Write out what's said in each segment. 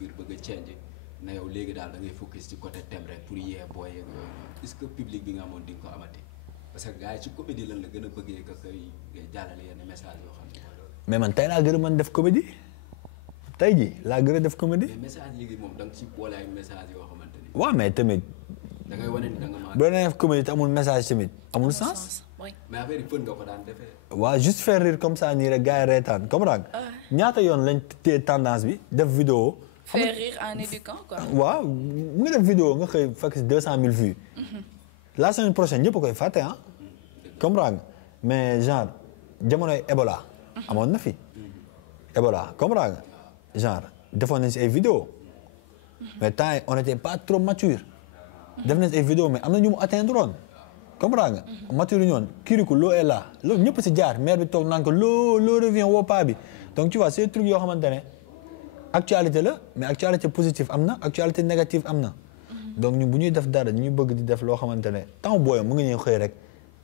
biir bëgg a change na yow léegi daal da ngay focus ci côté thème rek pour yee booy yeeg yooyu est-ce que public bi nga amoon di nga ko amati parce que gars yi ci comédie lan la gën a bëggee que koy jàllale yenn message yoo xam ne mooy loolu. mais man tey laa gën a mën def comédie tey ji laa gën a def comédie. mais message yi moom da nga ci boole ay message yoo xamante ni. waaw mais tamit. da ngay wane ni da nga maa. boo nee def comédie te amul message tamit amul sens. mais affaire yi fën nga ko daan defee. waaw juste faire rire comme ça nii rek gars yi reetaan comprendre ñaata yoon lañ téye tendance bi def vidéo. faire rire en éduquant quoi. waaw nga def vidéo nga xëy fekk 200 000 vues. la semaine prochaine ñëpp a koy fàtte ah. comprendre nga mais genre jamonoy Ebola. amoon na fi. Ebola comprendre nga genre defoon nañ si ay vidéo mais temps yi on était pas trop mature. def nañ si ay vidéo mais am na ñu mu atteindre woon. comprends nga mature ñoon kiriku l'eau est là loolu ñëpp si jaar maire bi toog naan ko l'eau revient woo paa bi donc tu vois c'est trucs yoo xamante ne actualité la mais actualité positive am na actualité négative am na donc ñun bu ñuy def dara ñu bëgg di def loo xamante ne temps booyam mu ngi ñuy xëy rek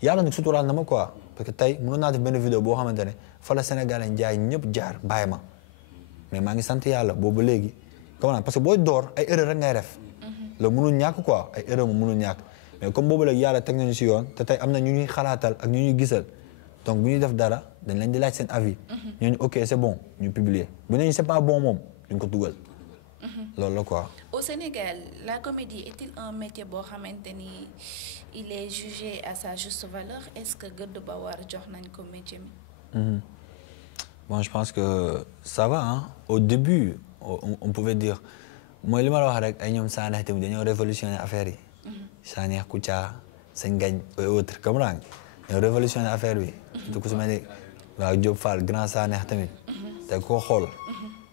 yàlla nag suturaal na ma quoi parce que tey mënoon naa def benn vidéo boo xamante ne fa la Sénégalais njaay ñëpp jaar bàyyi ma mais maa ngi sant yàlla boobu léegi comment parce que booy door ay erreur rek ngay def loolu mënul ñàkk quoi ay erreur mu mënul ñàkk mais comme boobu léegi yàlla teg nañu si yoon te tey am na ñu ñuy xalaatal ak ñu ñuy gisal donc bu ñuy def dara dañ leen di laaj seen avis ñooñu ok c'est bon ñu publier bu neñu c'est pas bon moom duñ ko dugal loolu la quoi. Au Sénégal la comédie est-il un métier boo xamante ni il est jugé à sa juste valeur est-ce que gëdd ba war jox nañ ko métier mi. Bon je pense que ça va hein au début on pouvait dire mooy li ma la wax rek ay ñoom Sanex tamit dañoo révolutionner affaire yi. Sanex Kouthia Sëñ Gagne et autres comme nga ñoo révolutionner affaire bi. surtout ku su mel ni waaw Diop Fall grand Sanex tamit. te koo xool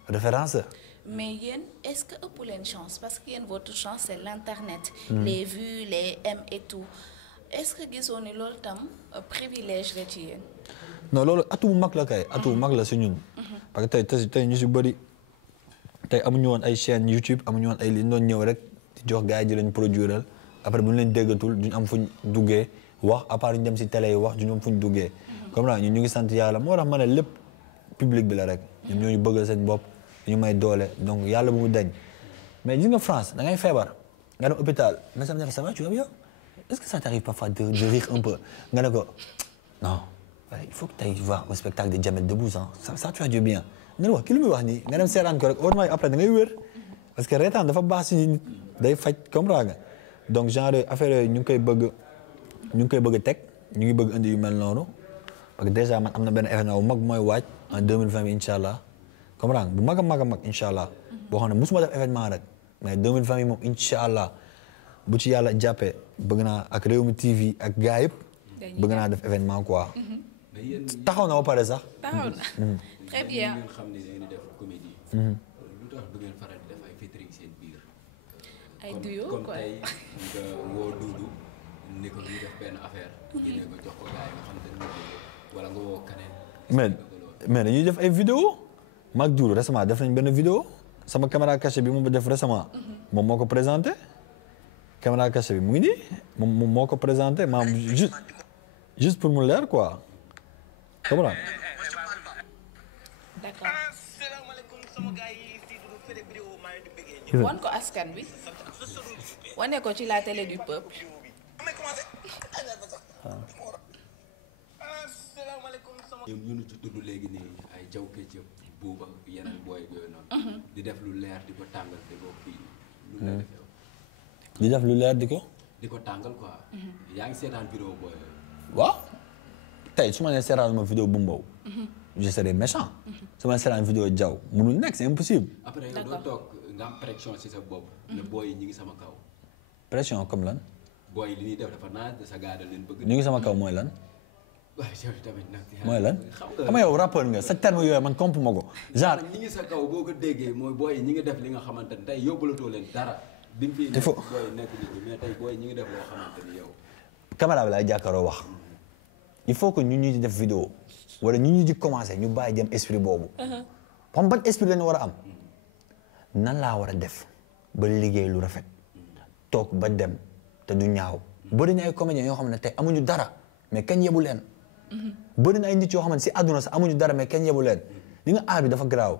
référence. mais yéen est-ce que ëpp leen chance parce que yéen votre chance c'est l'internet. les vues les m et tout est-ce que gisoo ni loolu tam privilège la ci yéen. non loolu atu bu mag la kay atu bu mag la si ñun. parce que tey ñu si bëri tey amuñu woon ay chaîne YouTube amuñu woon ay li ñu doon ñëw rek di jox gars yi di leen produire après bu ñu leen déggatul duñ am fuñ duggee wax à part ñu dem si télé yi wax duñu am fuñ duggee. comme ça ñun ñu ngi sant yàlla moo tax ma ne lépp public bi la rek. ñoom ñoo ñu bëggal seen bopp ñu may doole donc yàlla bu mu dañ mais gis nga France da ngay feebar nga dem hôpital médecin bi ne ça va tu vas bien est-ce que ça t'arrive parfois de rire un peu nga ne ko non. il faut que tu ailles voir un spectacle de Jamel Debbouze ça tu as du bien nga ne wax ki lu muy wax nii nga dem seeraan ko rek autrement après da ngay wér parce que reetaan dafa baax si nit day faj comprendre nga donc genre affaire yooyu ñu ngi koy bëgg a teg ñu ngi bëgg indi yu mel noonu parce que déjà man am na benn événement bu mag mooy waaj en 2020 bi incha allah comprendre nga bu mag a mag incha allah boo xam ne mosuma def événement rek mais 2020 bi moom incha allah bu ci yàlla jàppee bëgg naa ak Rewmi TV ak gars yëpp bëgg naa def événement quoi. taxaw na ba pare sax. taxaw na très bien. ngeen xam ne da ngeen di def comédie. lu tax du ngeen faral di def ay featuring seen biir. ay duo comme quoi tey nga woo Doudou ne ko ñu def benn affaire. génne ko jox ko gars yi nga xam ne dañu wala nga woo keneen. mais dañuy def ay vidéo maag Doudou récemment def nañ benn vidéo sama caméra cachée bi moom def récemment moom moo ko présenté caméra cachée bi mu ngi nii moom moo ko présenté maam juste pour mu leer quoi. comprends. d'accord. wan ko askan bi wane ko ci la télé du peuple. ñun ñu ci tudd léegi nii ay jaw këccëg buuba yeneen booy yooyu noonu. di def lu leer di ko tàngal di ko kii. lu lay def yow. di def lu leer di ko. di ko tàngal quoi. yaa ngi seetaan vidéo booy yooyu. waaw tey su ma nee seetaan ma vidéo bu mbow. je serais méchant. su ma seetaan vidéo jaw mënul nekk c'est impossible. après yow doo toog nga am pression ci sa bopp. ne booy yi ñu ngi sama kaw. pression comme lan. booy yi li ñuy def dafa naan sa gars da leen bëgg. ñu ngi sama kaw mooy lan. waaw yow tamit nag. mooy lan xam nga yow rappeur nga sa terme yooyu man comprendre ma ko. genre ñi ngi sa kaw boo ko déggee mooy booy yi ñi ngi def li nga xamante ni tey yóbbulatoo leen dara. bi mu fi il faut booy nekk nit ñi mais tey booy ñi ngi def loo xamante ni yow. caméra bi laay jàkkaaroo wax. il faut que ñun ñu di def vidéo wala ñun ñu di commencer ñu bàyyi dem esprit boobu. xam ban esprit lañu war a am. nan laa war a def ba liggéey lu rafet. toog ba dem te du ñaaw. bëri na ay comédiens yoo xam ne tey amuñu dara mais kenn yebu leen. bëri na ay nit yoo xam ne si àdduna sax amuñu dara mais kenn yebu leen. li nga aar bi dafa garaaw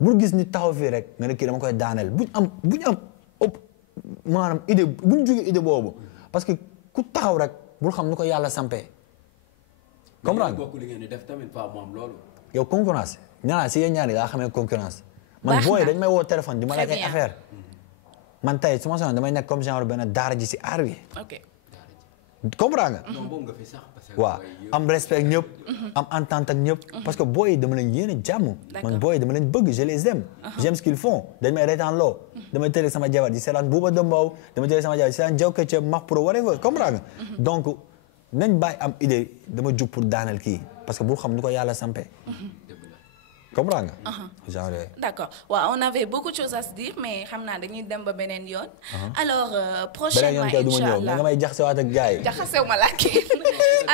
bul gis nit taxaw fii rek nga ne kii dama koy daaneel buñ am maanaam idée buñ jógee idée boobu parce que ku taxaw rek bul xam ni ko yàlla sampee. comprendre bokk li ngeen di def tamit pas moom loolu. yow concurrence ñaar si yéen ñaar yi daa xamee concurrence. man booy dañ may woo téléphone di ma laaj ay affaire man tey su ma soxla damay nekk comme genre benn daara ji si aar wi. ok. comprendre nga. non boobu nga fi sax parce que. waaw am respect ñëpp. am entente ak ñëpp. parce que booy yi dama leen yéene jàmm. man booy yi dama leen bëgg je les aime. j'aime ce qu'ils font dañ may reetaan loo. damay tëddee sama jabar di seetaan Bouba Dembaw damay tëddee sama jabar di seetaan Jaw Ketchup Max Pro whatever comprendre nga. donc nañ bàyyi am idée dama jug pour daaneel kii parce que bul xam ni ko yàlla sampee. comprends nga. genre. d'accord waaw on avait beaucoup de choses à se dire mais xam naa dañuy dem ba beneen yoon. alors prochainement incha allah nga may jaxasewaat ak gars yi. jaxasew ma la kii.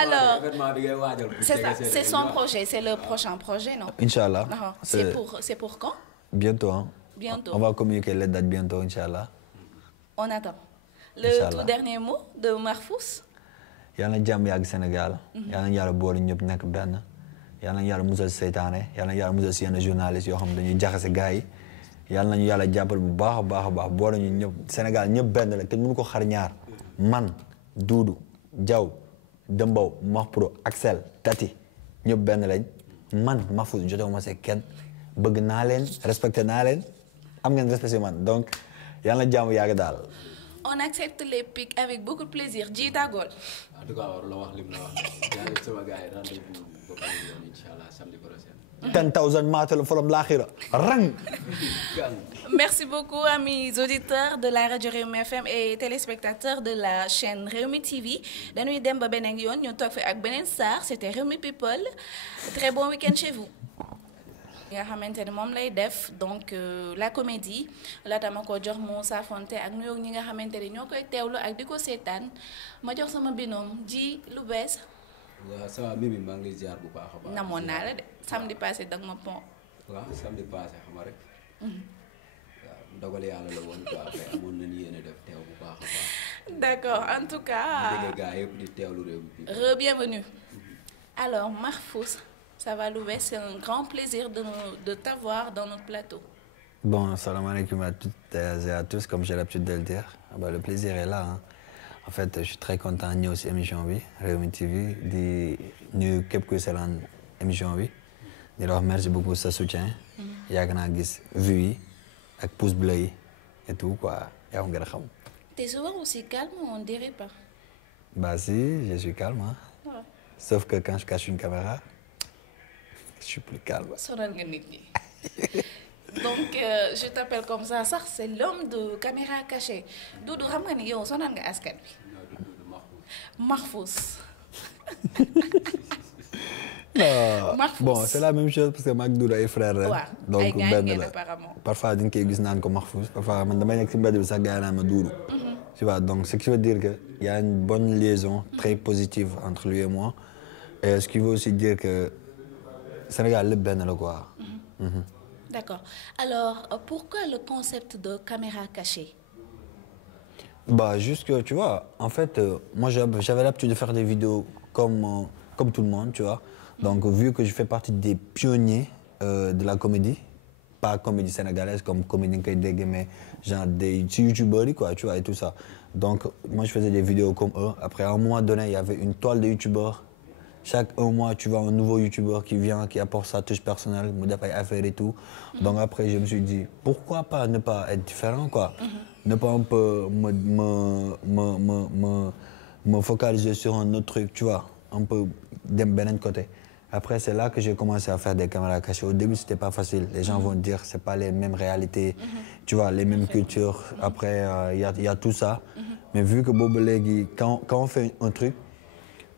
alors événement bi ngay waajal. c'est ça c'est son projet c'est le prochain projet non. incha allah. c'est pour quand. bientôt hein. bientôt on va communiquer les dates bientôt incha allah. on attend. le tout dernier mot de Marfous. yàlla na jàmm yàgg Sénégal. yàlla na yàlla boole ñëpp nekk benn. yàlla na yàlla musal seytaane yàlla na yàlla musal si yenn journalistes yoo xam ne dañuy jaxase gars yi yàlla nañu yàlla jàppal bu baax a baax a baax boole ñu ñëpp Sénégal ñëpp benn la te mënu ko xar ñaar man Doudou Diaw Dembaw Max Pro Axel Tati ñëpp benn lañ man Mahfouz jotewu ma see kenn bëgg naa leen respecté naa leen am ngeen respecté man donc yàlla na jàmm yàgg daal. on accepte les pics avec beaucoup de plaisir ji tàggool. en tout cas war la wax lim la wax jaajëf sama gars yi rendez-vous ba inchallah samedi prochain. 10,000 maatal folom laaxira rang. Merci beaucoup amis auditeurs de la radio Rewmi FM et téléspectateurs de la chaîne Rewmi TV dañuy dem ba beneen yoon ñu toog fi ak beneen star c'était Rewmi People très bon week-end chez vous. nga xamante ne moom lay def donc la comédie laata ma ko jox mu saafonte ak nuyoog ñi nga xamante ne ñoo koy teewlu ak di ko seetaan ma jox sama binoom ji lu bees. waaw ça va Mimi maa ngi lay ziar bu baax a baax. namoon naa la de samedi passé dag ma pont. waaw samedi passé xam nga rek. waaw dogal yàlla la woon quoi après amoon nañu yéene def teew bu baax a baax. d'accord en tout cas. dégg gars yëpp di teewlu Rewmi bi. Bienvenue. alors Marfous. Ça va Lou'Bess, c'est un grand plaisir de t'avoir dans notre plateau. Bon, salam alaikum à toutes et à tous, comme j'ai l'habitude de le dire. Le plaisir est là. Hein. En fait, je suis très content de ñëw si émission bi Rewmi TV di nuyu képp kuy seetaan émission bi di la wax merci beaucoup sa soutien. yàgg naa gis vues yi ak pouce bleu yi et tout quoi yaa ngi gën a xam. T'es souvent aussi calme, on dirait pas. Bah si, je suis calme. Hein. Ouais. Sauf que quand je cache une caméra. Je suis plus calme. sonal nga nit ñi donc je t'appelle comme ça sax c'est l'homme de caméra cachée Doudou xam nga ni yow sonal nga askan bi. Marfous. Bon c'est la même chose parce que maag Doudou ay frère rek. donc benn la parfois dañ koy gis naan ko Marfous parfois man damay nekk si mbedd bi sax gars yi naan ma Doudou. Tu vois donc ce qui veut dire que y a une bonne liaison très positive entre lui et moi et ce qui veut aussi dire que. Sénégal lépp benn la quoi. D'accord alors pourquoi le concept de caméra cachée. Bah juste que tu vois en fait moi j'avais l'habitude de faire des vidéos comme tout le monde tu vois donc vu que je fais partie des pionniers de la comédie pas comédie sénégalaise comme comédie nga koy dégg mais genre des ci youtubeurs yi quoi tu vois et tout ça donc moi je faisais des vidéos comme eux après à un moment donné il y avait une toile de youtubeurs. Chaque un mois, tu vois un nouveau youtubeur qui vient, qui apporte sa touche personnelle, mu def ay affaires et tout. Donc après, je me suis dit, pourquoi pas ne pas être différent, quoi. Ne pas un peu me focaliser sur un autre truc, tu vois. Un peu dem beneen côté. Après, c'est là que j'ai commencé à faire des caméras cachées. Au début, c'était pas facile. Les gens vont dire, c'est pas les mêmes réalités, tu vois, les mêmes cultures. Après, y a tout ça. Mais vu que boobu léegi, quand on fait un truc,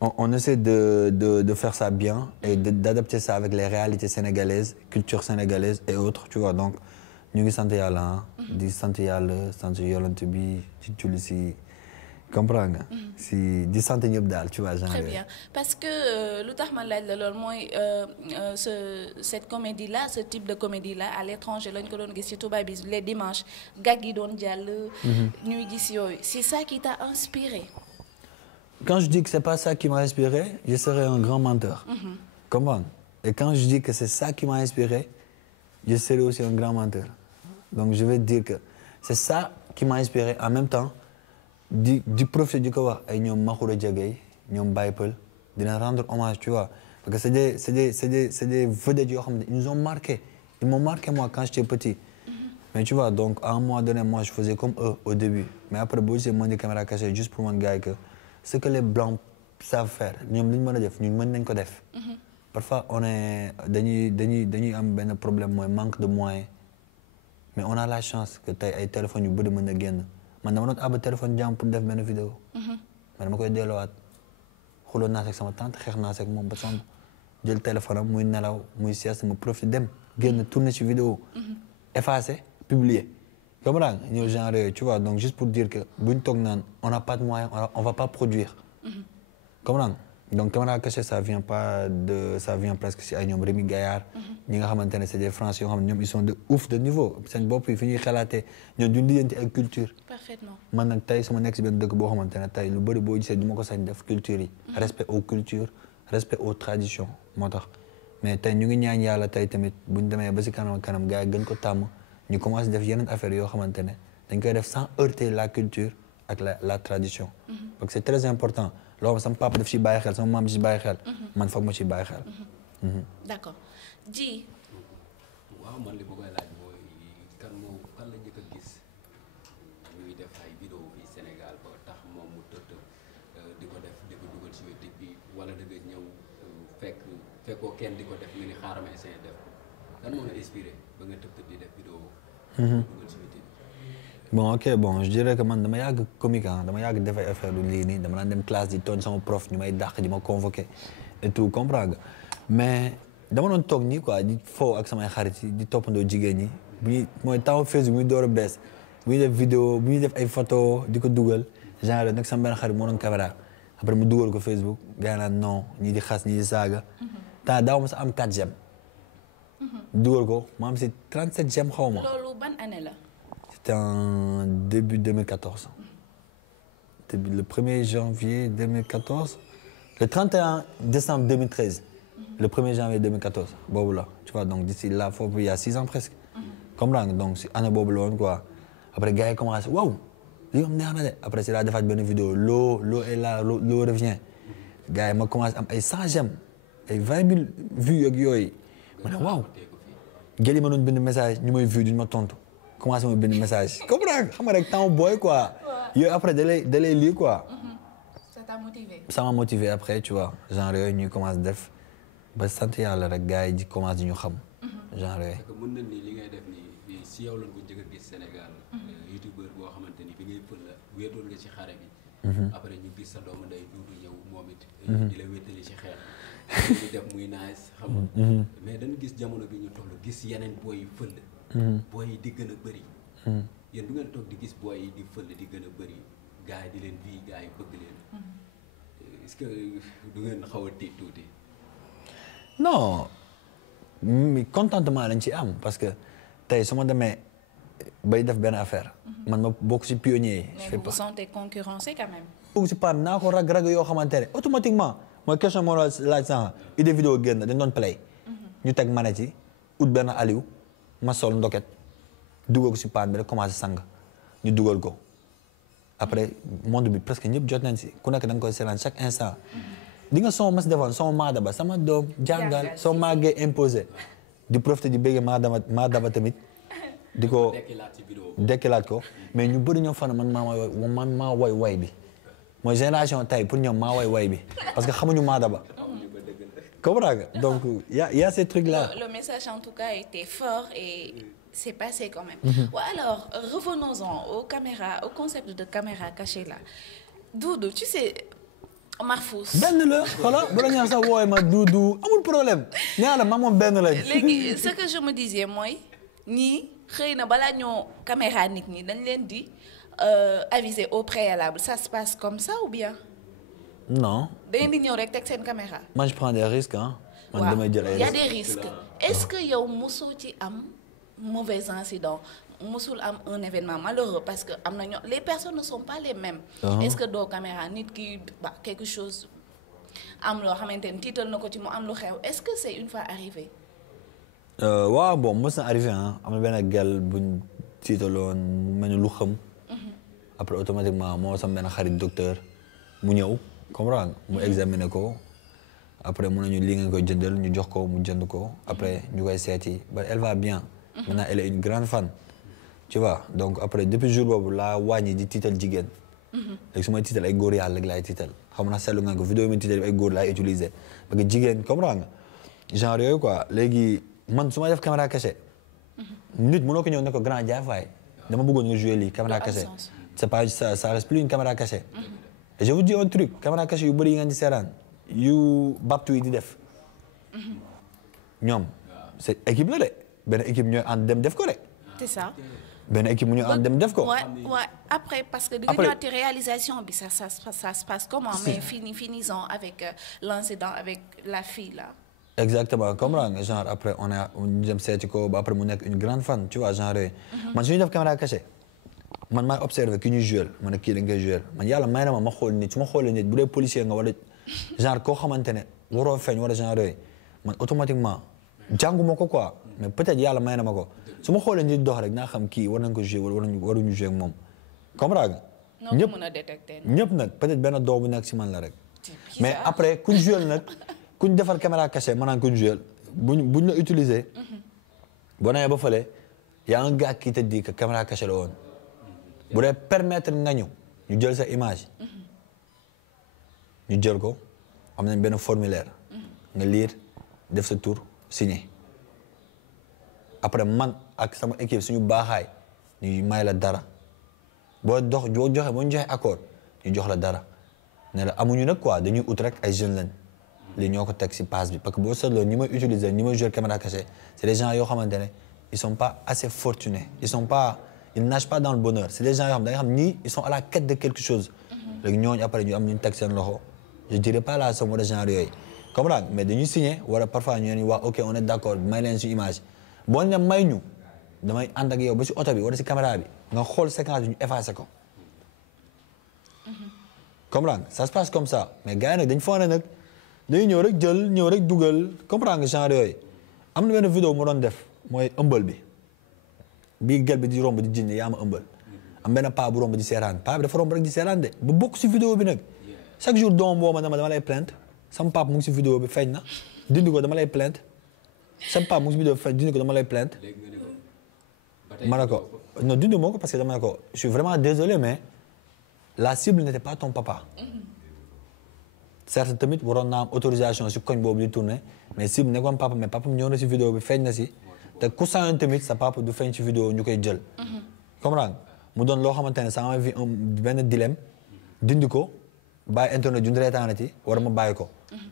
on essaie de faire ça bien et d'adapter ça avec les réalités sénégalaises, culture sénégalaise et autres, tu vois. Donc, ñu ngi sant Yàlla di sant Yàlla sant Yonent bi ci julli si comprends nga. si di sant ñëpp daal tu vois. Très bien parce que lu tax ma laaj la loolu mooy cette comédie là ce type de comédie là à l'étranger lañ ko doon gis ci tubaab bi les dimanches gag yi doon jàll. ñuy gis yooyu c'est ça qui t'a inspiré. Quand je dis que c'est pas ça qui m'a inspiré, je serais un grand menteur. Comment? Et quand je dis que c'est ça qui m'a inspiré, je serai aussi un grand menteur. Donc je vais dire que c'est ça qui m'a inspiré en même temps di profiter di ko wax ay ñoom Makhouda Diagué ñoom Baye Peul dina rendre hommage tu vois parce que c'est des vedettes yoo xam ne ils nous ont marqué ils m'ont marqué moi quand j'étais petit. Mais tu vois donc à un moment donné moi je faisais comme eux au début mais après boo gisee mën di caméra cachée juste pour man gars yi que ce que les blancs savent faire ñoom li ñu mën a def ñun mën nañ ko def. Parfois on est dañuy am benn problème mooy manque de moyens mais on a la chance que tey ay téléphones yu bëri mën na génn man dama doon àbb téléphone jàmm pour def benn vidéo mais dama koy delloowaat xuloon naa seeg sama tante xeex naa seeg moom ba sonn jël téléphone am muy nelaw muy sieste ma profité dem génn tourner ci vidéo effacer publier comprends nga ñëw genre yooyu tu vois donc juste pour dire que buñ toog naan on n'a pas de moyens on va pas produire comprends nga donc caméra cachée ça vient presque si ay ñoom Rémi Gaillard ñi nga xamante ne c'est des Français yoo xam ne ñoom ils sont de ouf de niveau seen bopp yi fi ñuy xalaatee ñoom duñ lijjanti ay culture parfaitement man nag tey sama nekk si benn dëkk boo xamante ne tey lu bëri boo gisee du ma ko sañ def culture yi respect aux cultures respect aux traditions moo tax mais tey ñu ngi ñaan yàlla tey tamit buñ demee ba si kanam gars yi gën ko tàmm ñu commencé def yeneen affaires yoo xamante ne dañ koy def sans heurter la culture ak la tradition donc c'est très important loo xam sama papa daf ci bàyyi xel sama maam di ci bàyyi xel man foog ma ci bàyyi xel d'accord ji waaw man li ma koy laaj mooy kan la njëkk a gis ñuy def ay vidéo fii Sénégal ba tax moom mu tëdd di ko dugal ci YouTube bi wala da nga ñëw fekkoo kenn di ko def nga ni xaaral ma essayer def ko kan moo la inspiré ba nga tëdd di def vidéo dugal ci YouTube bon je dirais que man dama yàgg comique dama yàgg def ay affaire lu lii nii dama daan dem classe di tooñ sama prof ñu may dàq di ma convoqué et tout comprendre nga mais dama doon toog nii quoi di foo ak samay xarit yi di toppandoo jigéen ñi bu ñuy mooy temps Facebook bu ñuy door a bees bu ñuy def vidéo bu ñuy def ay photo di ko dugal genre nag sama benn xarit moo doon caméra après mu dugal ko Facebook gars yi naan non ñii di xas ñii di saaga temps daaw ma sa am 4 j'aime dugal ko ma am si 37 j'aime xaw ma. loolu ban année la. C'était en début 2014 le 1er janvier 2014 le 31 décembre 2013 le 1er janvier 2014 boobu la tu vois donc d'ici là foofu il y a 6 ans presque comprendre donc si année boobu la woon quoi après gars yi commencé waaw li nga xam neex na de après si laa defaat benn vidéo l'eau est là l'eau revient gars yi ma commencé am ay 100 j'aime ay 20 000 vues ak yooyu ma ne waaw gël yi ma doon bind message ñu may vu duñu ma tontu commencé ma bind message comprendre xam nga rek temps booy quoi yooyu après da lay lii quoi ça t'a motivé. ça m'a motivé après tu vois genre yooyu ñuy commencé def ba sant yàlla rek gars yi di commencé di ñu xam genre yooyu. parce que mën nañ ni li ngay def nii si yow lañ ko njëkk a gis Sénégal youtubeur boo xamante ni bi ngay fël la wéetoon nga ci xare bi après ñu gis sa doomu ndey Duudu ñëw moom it di la wéttali ci xeex di def muy nice xam nga mais dañu gis jamono bi ñu toll gis yeneen booy yi fël booy yi di gën a bëri yéen du ngeen toog di gis booy yi di fël di gën a bëri gars yi di leen bii gars yi bëgg leen est-ce que du ngeen xaw a tiit tuuti non contentement lañ ci am parce que tey su ma demee bay def benn affaire man ma bokk ci pionnier yi. mais vous vous sentez concurrencé quand même. bokk ci paan naa ko rag yoo xamante ne automatiquement mooy question moo la laaj sànq idée vidéo génn dañ doon play ñu teg manette yi ut benn aliw ma sol ndoket dugal ko ci paan bi rek commencé sang ñu dugal ko après monde bi presque ñëpp jot nañ ci ku nekk da nga koy seetaan chaque instant. di nga son mas defoon son maadaba sama doom jàngal soo màggee imposé di profité di bëggee maadaba tamit di ko dekkilaat ko mais ñu bëri ñoo fan man maa way bi mooy génération tey pour ñoom maa way bi parce que xamuñu maadaba comprends nga donc y a ces trucs là. Le message en tout cas était fort et c'est passé quand même. Ouais, alors revenons-en aux caméras, au concept de caméra cachée là. Doudou, tu sais Omar Fous. benn la voilà bu la ñaan sax wooye ma Doudou amul problème nee la ma moom benn la. léegi ce que je me disais mooy ñii xëy na balaa ñoo caméra nit ñi dañ leen di aviser au préalable ça se passe comme ça ou bien. non. da ngeen di ñëw rek teg seen caméra. moi je prends des risques ah. man damay jël ay y a des risques est-ce que yow mosoo ci am mauvais incident. musul am un événement malheureux parce que am na ñoo les personnes ne sont pas les mêmes. Est-ce que doo caméra nit ki ba quelque chose am loo xamante ni tiital na ko ci mu am lu xew est-ce que c'est une fois arrivé. waaw bon mos na arrivé ah am na benn gel buñ tiitaloon mu mel ni lu xam. après automatiquement moo sam benn xarit docteur mu ñëw comprendre mu examiner ko après mun nañu lii ngeen koy jëndal ñu jox ko mu jënd ko après ñu koy seeti ba elle va bien. maintenant elle est une grande fan. tu vois donc après depuis jour boobu laa wàññi di tiital jigéen. léegi su ma tiital ay góor yàlla laay tiital xam naa seetlu nga ko vidéo yi ma tiital ay góor laay utiliser parce que jigéen comprendre nga genre yooyu quoi léegi man su ma def caméra cachée. nit mënoo ko ñëw ne ko grand jaafaay dama bëggoon nga jouer lii caméra cachée. c'est pas ça reste plus une caméra cachée. et je vous dis un truc caméra cachée yu bëri yi ngeen di seeraan yu baptu yi di def. ñoom c'est équipe la de benn équipe ñooy ànd dem def ko de. c'est ça. benn équipe mu ñu ànd dem def ko. ouais après parce que di nga ñëwaat réalisation bi ça se passe comment mais finissons avec l'incident avec la fille là. exactement comprends nga genre après ñu dem seeti ko ba après mu nekk une grande fan tu vois genre yooyu. man su ñu def caméra cachée man maay observé ki ñuy joué ma ne kii dañ koy joué man yàlla may na ma xool nit su ma xoolee nit bu dee policier nga wala genre koo xamante ne waroo feeñ wala genre yooyu man automatiquement jànguma ko quoi mais peut-être yàlla may na ma ko su ma xoolee nit dox rek naa xam kii war nañ ko joué wala waruñu joué ak moom comprends nga. ñëpp mën a détecter ñëpp nag peut-être benn doo bu nekk si man la rek. mais après kuñ joué nag kuñ defar caméra cachée maanaam kuñ joué buñ la utiliser. boo nee ba fële y a un gars qui te dit que caméra cachée la woon. bu dee permettre nga ñu jël sa image. ñu jël ko am nañ benn formulaire. nga lire def sa tour signé. après man ak sama équipe suñu baaxaay ñu may la dara boo joxe accord ñu jox la dara ne la amuñu nag quoi dañuy ut rek ay jeunes lañ li ñoo ko teg si passe bi parce que boo seetloo ñi may utiliser ñi may jouer caméra cachée c'est des gens yoo xamante ne ils sont pas assez fortunés ils nagent pas dans le bonheur c'est des gens yoo xam da nga xam ñii ils sont à la quête de quelque chose léegi ñooñu après ñu am ñu teg seen loxo je dirais pas la somme wala genre yooyu comprendre mais dañuy signer wala parfois ñu ne waa ok on est d'accord may leen suñu image boo ne may ñu damay ànd ak yow ba si oto bi wala si caméra bi nga xool séquence bi ñu effacé ko. comprendre ça se passe comme ça mais gars yi nag dañu foog ne nag dañuy ñëw rek dugal comprendre nga genre yooyu am na benn vidéo mu doon def mooy ëmbal bi bii gel bi di romb di jinne yaa ma ëmbal am benn paa bu romb di seeraan paa bi dafa romb rek di seeraan de bu bokk si vidéo bi nag chaque jour doom boo ma dama lay plainte sama papa mu ngi si vidéo bi feeñ na dindi ko dama lay plainte sama papa mu ngi si vidéo bi feeñ dindi ko dama lay plainte ma ne ko non dindi moo ko parce que dama ne ko je suis vraiment désolé mais la cible n'était pas ton papa certes tamit waroon naa am autorisation si koñ boobu di tourner mais cible nekkoon papa mais papa ñëw na si vidéo bi feeñ na si te ku sañoon tamit sa papa du feeñ si vidéo ñu koy jël comprendre mu doon loo xamante ne ça m'a vu benn dilemme dindi ko bàyyi internet ju reetaanati wala ma bàyyi ko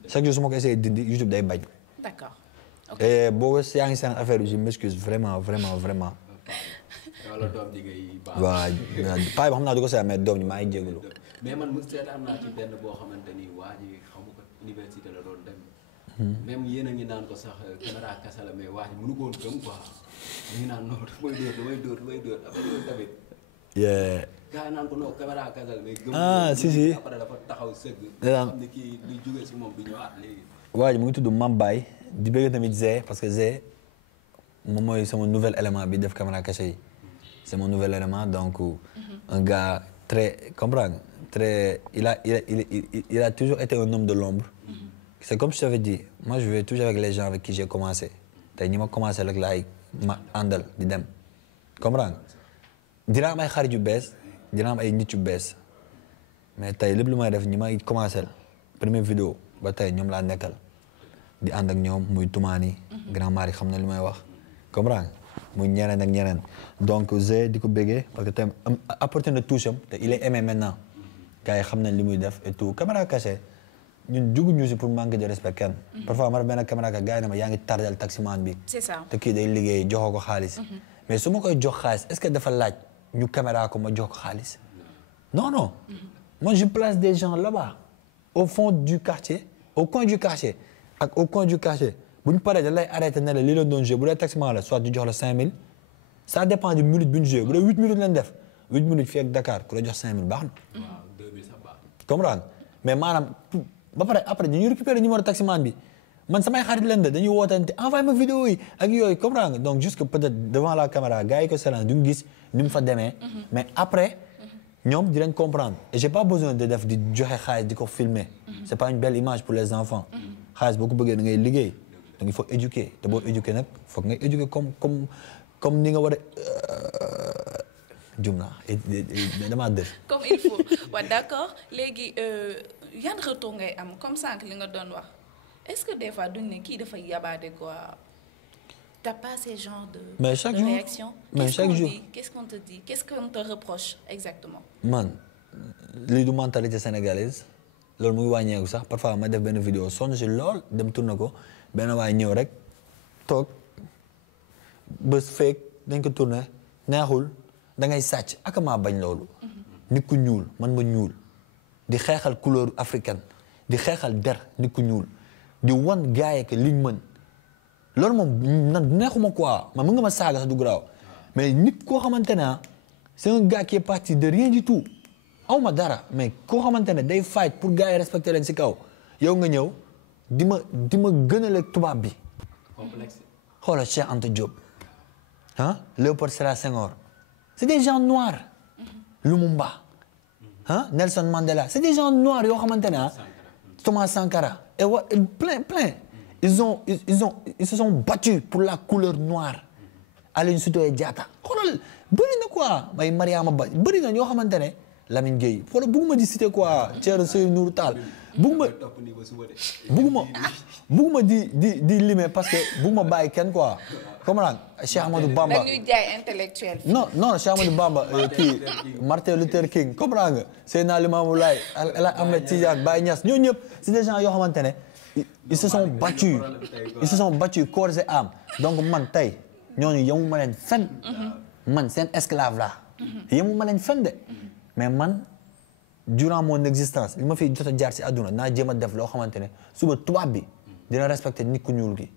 chaque jour su ma ko essayé dindi YouTube day bañ. D'accord. et boo yaa ngi seen affaire bi je m'excuse vraiment. wala doom ji ngay baax. waaw paa bi xam naa du ko seet mais doom ji maa ngi jégalu. mais man seetaan naa ci benn boo xamante ni waa ji xamu ko université la doon dem. même yéen a ngi naan ko sax caméra kasa la mais waa ji mënu ko woon gëm quoi ñu ngi naan non damay dóor après loolu tamit. gaa naan ko non caméra kasa la mais. gëm si après dafa taxaw sëgg. xam ne kii luy jógee si moom bi ñëwaat léegi. waa ji mu ngi tudd Mame Baye di bëgg tamit Zé parce que Zé moom mooy sama nouvel élément bi def caméra cachée yi. c'est mon nouvel élément donc un gars très comprendre très il a toujours été un homme de l'ombre c'est comme je t'avais dit moi je vais toujours avec les gens avec qui j'ai commencé tey ñi ma commencé rek laay ma àndal di dem comprendre dina am ay xarit yu bees dina am ay nit yu bees mais tey lépp lu may def ñi may commencé première vidéo ba tey ñoom laa nekkal di ànd ak ñoom muy Toumani grand mari xam na li may wax comprendre muy ñeneen ak ñeneen donc Zé di ko béggee parce que tey apporté na touche am te il est aimé maintenant gars yi xam nañ li muy def et tout caméra cachée ñun juguñu si pour manque de respect kenn parfois ma def benn caméra cachée gars yi ne ma yaa ngi tardel taximan bi c'est ça te kii day liggéey joxoo ko xaalis mais su ma koy jox xaalis est-ce que dafa laaj ñu caméra ko ma jox ko xaalis non moi je place des gens là-bas au fond du quartier au coin du quartier ak au coin du quartier bu ñu paree da lay arrêté ne la li leen doon joué bu dee taximan la soit ñu jox la 5000 ça dépend du minute bu ñu joué bu dee 8 minutes lañ def 8 minutes fii ak Dakar ku la jox 5000 baax na. waaw 2000 sax baax. comprendre mais maanaam ba pare après dañuy récupérer numéro taximan bi man samay xarit leen de dañuy wootante envoyé ma vidéo yi ak yooyu comprends nga donc juste que peut-être devant la caméra gars yi ko seetaan duñu gis ni mu fa demee mais après ñoom dinañ comprendre et j'ai pas besoin de def di joxe xaalis di ko filmer c'est pas une belle image pour les enfants xaalis boo ko bëggee da ngay liggéey donc il faut éduquer te boo éduquer nag foog ngay éduquer comme ni nga war a jum naa damaa dër comme il faut waaw d'accord léegi yan retour ngay am comme sànq li nga doon wax est-ce que des fois duñ ne kii dafay yabaate quoi t'as pas ces genres de réaction qu'est-ce qu'on te dit qu'est-ce qu'on te reproche exactement man lii du mentalité sénégalaise loolu muy wàññeeku sax parfois ma def benn vidéo sonn si lool dem tourné ko benn waay ñëw rek toog bés feek dañ ko tourné neexul da ngay sàcc ak maa bañ loolu nit ku ñuul man ma ñuul di xeexal couleur africaine di xeexal der nit ku ñuul di wan gars yi que liñ mën loolu moom nan neexuma quoi man mën nga ma saaga sax du garaaw mais nit koo xamante ne c'est un gars qui est parti de rien du tout aw ma dara mais koo xamante ne day fight pour gars yi respecter leen si kaw yow nga ñëw di ma gënale tubaab bi complexe xoolal Cheikh Anta Diop ah Léopold Sédar Senghor c'est des gens noirs Lumumba ah Nelson Mandela c'est des gens noirs yoo xamante ne Thomas Sankara et plein ils se sont battus pour la couleur noire Aline Sitoé Diatta xoolal bëri na quoi may Mariama Ba bëri na ñoo xamante ne Lamine Gueye xoolal bëgguma di citer quoi Thierno Seydou Nourou Tall bëgguma di limer parce que bëgguma bàyyi kenn quoi comprendre Cheikh Amadou Bamba dañuy jaay intellectuel non Cheikh Amadou Bamba kii Martin Luther King comprendre nga Seydina Limamou Laye El Hadj Ahmed Tidiane Baye Niass ñoo ñëpp c'est des gens yoo xamante ne ils se sont battus corps et âme donc man tey ñooñu yemu ma leen fen man seen esclave la yemu ma leen fen de mais man durant mon existence li ma fi jot a jaar si àdduna naa jéem a def loo xamante ne suba tubaab bi dina respecter nit ku ñuul gi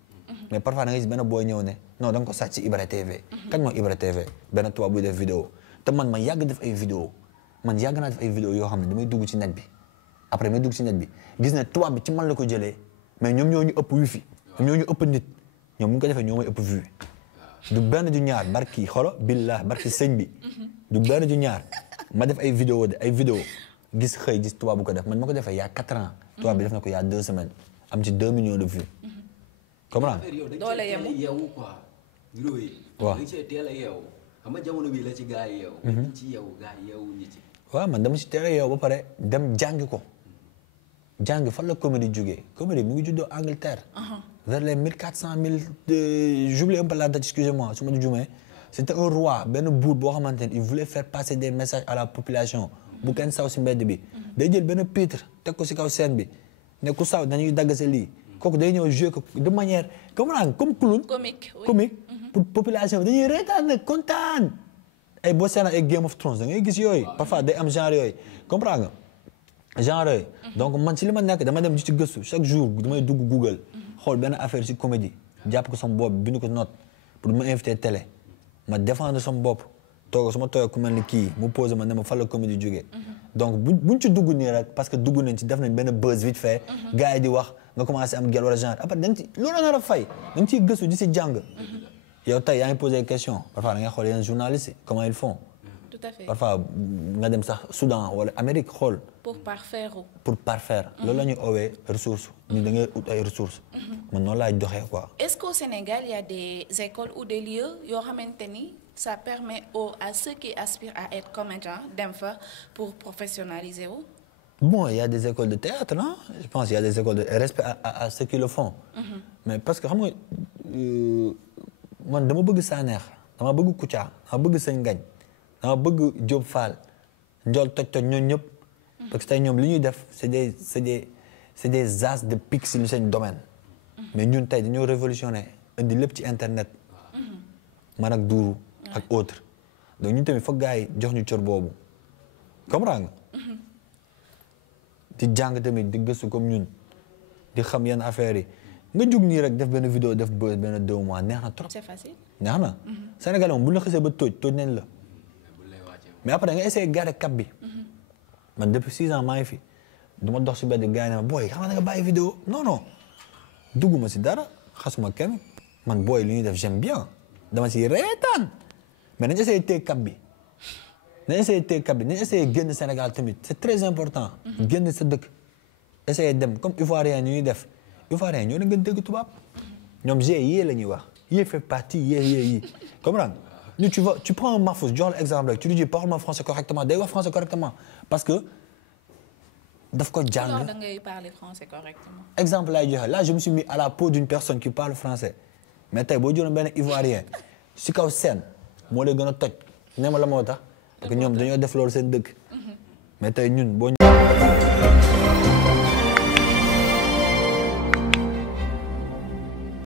mais parfois da nga gis benn booy ñëw ne non da nga ko sàcc ci Ibra TV kañ moo Ibra TV benn tubaab buy def vidéo te man yàgg def ay vidéo yàgg naa def ay vidéo yoo xam ne damay dugg ci net bi après may dugg ci net bi gis ne tubaab bi ci man la ko jëlee mais ñoom ñoo ñu ëpp wifi ñoom ñoo ñu ëpp nit ñoom bu ñu ko defee ñoo may ëpp vue du benn du ñaar barki xolo billah barki sëñ bi du benn du ñaar ma def ay vidéo gis xëy gis tubaab bu ko def man ma ko defee y a 4 ans tubaab bi def na ko y a 2 semaines am ci 2 millions de vues comprends doole yemu yeewu quoi vidéo yi waaw dañ see teel a yeewu xam nga jamono bi la ci gaa yi yeewu dañ ci yeewu gaa yi yeewu ñi ci waaw man dama ci teel a yeewu ba pare dem jàngi ko jàngi fan la comédie jógee comédie mu ngi juddoo Angleterre vers les 1400 j'oublie un peu la date excusez-moi su ma di jumee c'était un roi benn buur boo xamante ne il voulait faire passer des messages à la population bu kenn saw si mbedd bi day jël benn pitre teg ko si kaw scène bi ne ku saw dañuy dagg sa lii kooku day ñëw jouer ko de manière comme clown comique pour population bi dañuy reetaan nag kontaan ay boo seena ay Game of Thrones da ngay gis yooyu parfois day am genre yooyu comprends nga genre yooyu donc man si li ma nekk dama dem ci gëstu chaque jour damay dugg Google xool benn affaire si comédie jàpp ko sama bopp bind ko note pour ma invité télé ma défendre sama bopp toog su ma toogee ku mel ni kii mu posé ma ne ma fan la comédie jógee donc buñ ci dugg nii rek parce que dugg nañ ci def nañ benn buzz vite fait gars yi di wax nga commencé am gel wala genre après da nga ci loolu la nar a fay da nga ciy gëstu di si jàng yow tey yaa ngi posé question parfois da ngay xool yeneen journalistes yi comment ils font tout à fait parfois nga dem sax Soudan wala Amérique xool pour parfaire loolu la ñuy oowee ressource ni da ngay ut ay ressources man noonu laay doxee quoi est-ce qu'au Sénégal il y a des écoles ou des lieux yoo xamante ni ça permet à ceux qui aspirent à être comédiens dem fa pour professionnaliser wu bon il y a des écoles de théâtre non je pense il y a des écoles de respect à ceux qui le font mais parce que xam nga man dama bëgg Sanex dama bëgg Kouthia dama bëgg Sëñ Ngañ dama bëgg Diop Fall Ndiol toj ñoom ñëpp parce que tey ñoom li ñuy def c'est des as de pique si lu seen domaine mais ñun tey dañoo révolutionné indi lépp ci internet man ak Dourou ak autre donc ñun tamit foog gars yi jox ñu cër boobu comprends nga di jàng tamit di gëstu comme ñun di xam yenn affaires yi nga jug nii rek def benn vidéo def buzz benn 2 mois neex na trop. c'est facile. neex na. Sénégal moom bu la xasee ba tooj nañ la. mais après da nga essayé garder cap bi. man depuis 6 ans maa ngi fi du ma dox si mbedd gars yi ne ma booy xam nga da nga bàyyi vidéo non dugguma si dara xasuma kenn man booy li ñuy def j'aime bien dama si reetaan mais nañ essayé téye cap bi nañ essayé génn Sénégal tamit c'est très important génn sa dëkk essayé dem comme Ivoirien ñuy def Ivoirien ñoo leen gën dégg tubaab ñoom yee la ñuy wax yee fait partie yee comprends nous tu prends un Mahfouz jox la exemple rek tu lui dis parle-moi français correctement day wax français correctement parce que daf ko jàng. da ngay parler français correctement. exemple laay joxe là je me suis mis à la peau d'une personne qui parle français mais tey boo jëloon benn Ivoirien si kaw scène moo lay gën a toj nee ma la moo tax parce que ñoom dañoo def loolu seen dëkk mais tey ñun boo